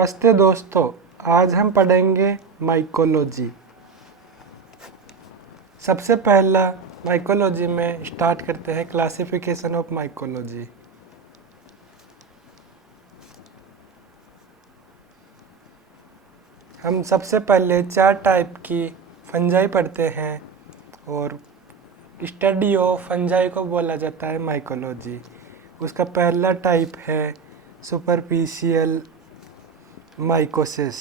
नमस्ते दोस्तों, आज हम पढ़ेंगे माइकोलॉजी। सबसे पहला माइकोलॉजी में स्टार्ट करते हैं क्लासिफिकेशन ऑफ माइकोलॉजी। हम सबसे पहले 4 टाइप की फंजाई पढ़ते हैं और स्टडी ऑफ फंजाई को बोला जाता है माइकोलॉजी। उसका पहला टाइप है सुपरफिशियल माइकोसिस।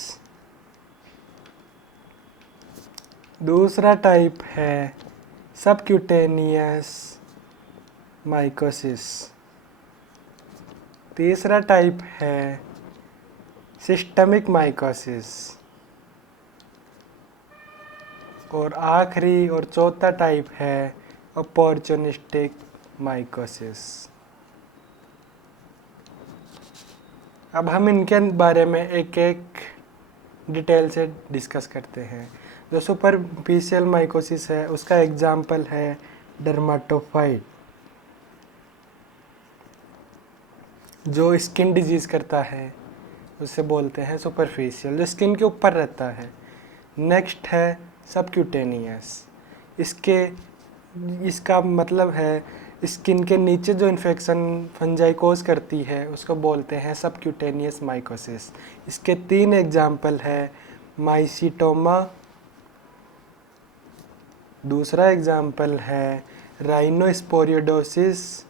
दूसरा टाइप है सबक्यूटेनियस माइकोसिस। तीसरा टाइप है सिस्टमिक माइकोसिस। और आखिरी और चौथा टाइप है अपॉर्चुनिस्टिक माइकोसिस। अब हम इनके बारे में एक एक डिटेल से डिस्कस करते हैं। जो सुपरफिशियल माइकोसिस है उसका एग्जाम्पल है डर्माटोफाइट, जो स्किन डिजीज करता है उसे बोलते हैं सुपरफिशियल, जो स्किन के ऊपर रहता है। नेक्स्ट है सबक्यूटेनियस। इसका मतलब है स्किन के नीचे जो इन्फेक्शन फंजाई कोज करती है उसको बोलते हैं सबक्यूटेनियस माइकोसिस। इसके 3 एग्जाम्पल है माइसीटोमा, दूसरा एग्जाम्पल है राइनोस्पोरियोडोसिस,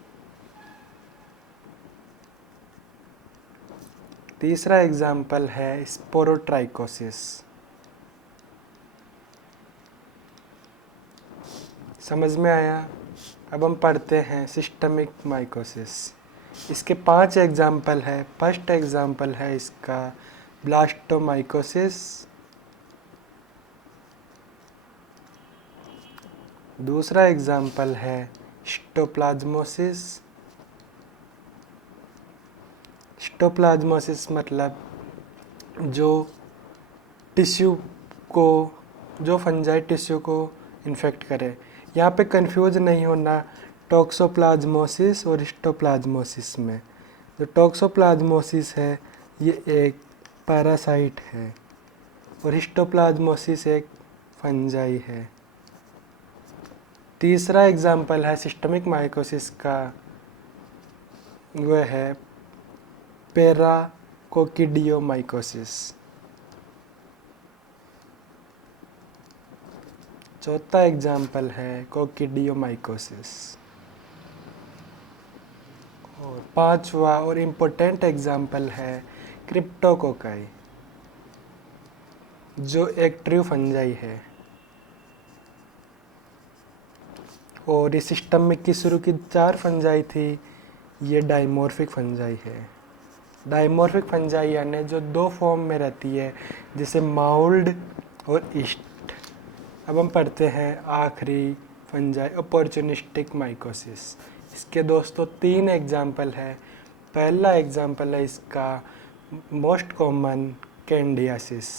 तीसरा एग्जाम्पल है स्पोरोट्राइकोसिस। समझ में आया? अब हम पढ़ते हैं सिस्टमिक माइकोसिस। इसके 5 एग्जाम्पल है। फर्स्ट एग्जाम्पल है इसका ब्लास्टोमाइकोसिस, दूसरा एग्जाम्पल है स्टोप्लाज्मोसिस। स्टोप्लाज्मोसिस मतलब जो फंजाई टिश्यू को इन्फेक्ट करे। यहाँ पे कंफ्यूज नहीं होना टॉक्सोप्लाज्मोसिस और हिस्टोप्लाज्मोसिस में। जो टॉक्सोप्लाज्मोसिस है ये एक पैरासाइट है और हिस्टोप्लाज्मोसिस एक फंजाई है। तीसरा एग्जाम्पल है सिस्टमिक माइकोसिस का, वह है पैराकोकिडियोमाइकोसिस। चौथा एग्जाम्पल है कोकिडियोमाइकोसिस। और पांचवा और इम्पोर्टेंट एग्जाम्पल है क्रिप्टोकोकाई, जो एक ट्रू फंजाई है। और इस सिस्टम में की शुरू की 4 फंजाई थी, ये डाइमॉर्फिक फंजाई है। डाइमॉर्फिक फंजाई यानी जो 2 फॉर्म में रहती है, जैसे माउल्ड और ईस्ट। अब हम पढ़ते हैं आखिरी फंजाई अपॉर्चुनिस्टिक माइकोसिस। इसके दोस्तों 3 एग्जाम्पल है। पहला एग्जाम्पल है इसका most common candidiasis,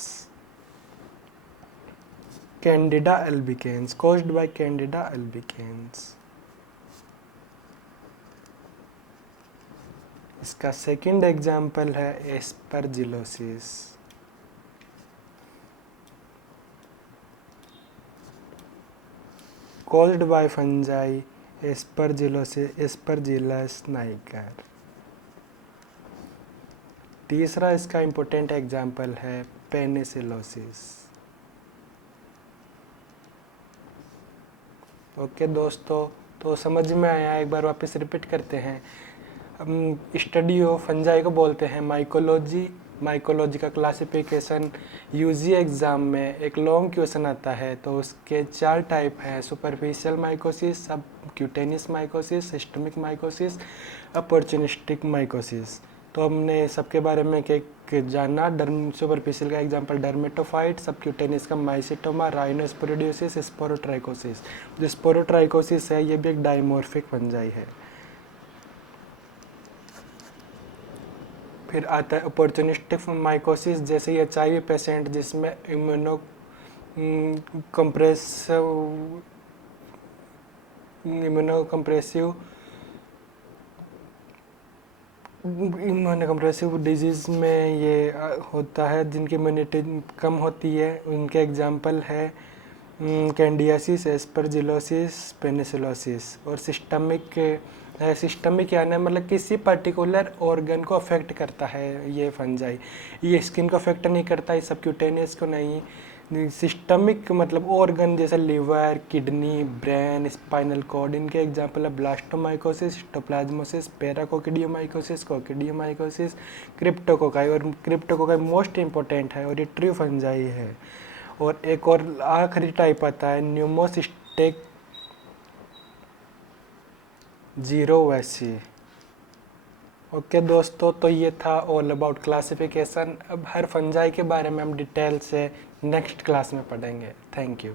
Candida albicans, caused by Candida albicans. इसका सेकंड एग्जाम्पल है aspergillosis, caused by fungi Aspergillus niger. तीसरा इसका इम्पोर्टेंट एग्जाम्पल है पेनिसिलोसिस। ओके दोस्तों, तो समझ में आया? एक बार वापस रिपीट करते हैं। हम स्टडी ऑफ फंजाई को बोलते हैं माइकोलॉजी। माइकोलॉजी का क्लासिफिकेशन यूजी एग्ज़ाम में एक लॉन्ग क्वेश्चन आता है, तो उसके 4 टाइप हैं: सुपरफिशियल माइकोसिस, सब cutaneous mycosis, systemic mycosis, opportunistic mycosis. तो हमने सबके बारे में एक जाना। सुपरफिशियल का एग्जांपल डर्मेटोफाइट, सब क्यूटेनियस का माइसीटोमा, राइनोस्पोरियोडोसिस, स्पोरोट्राइकोसिस। जो स्पोरोट्राइकोसिस है ये भी एक डाइमॉर्फिक फंजाई है। फिर आता है अपॉर्चुनिस्टिक माइकोसिस, जैसे HIV पेशेंट जिसमें immuno compressive immuno compressive disease में ये होता है जिनकी इम्यूनिटी कम होती है। उनके एग्जांपल है कैंडियासिस, एस्परजिलोसिस, पेनिसिलोसिस। और सिस्टमिक यानी मतलब किसी पर्टिकुलर ऑर्गन को अफेक्ट करता है ये फंजाई। ये स्किन को अफेक्ट नहीं करता, ये सबक्यूटेनियस को नहीं। सिस्टमिक मतलब ऑर्गन जैसे liver, kidney, brain, spinal cord. इनके एग्जांपल है blastomycosis, histoplasmosis, paracoccidioidomycosis, coccidioidomycosis, cryptococci. और क्रिप्टोकोकाई मोस्ट इंपॉर्टेंट है और ये ट्रू फंजाई है। और एक और आखिरी टाइप आता है न्यूमोसिस्टिक जीरो वैसी। ओके दोस्तों, तो ये था ऑल अबाउट क्लासिफिकेशन। अब हर फंजाई के बारे में हम डिटेल से नेक्स्ट क्लास में पढ़ेंगे। Thank you.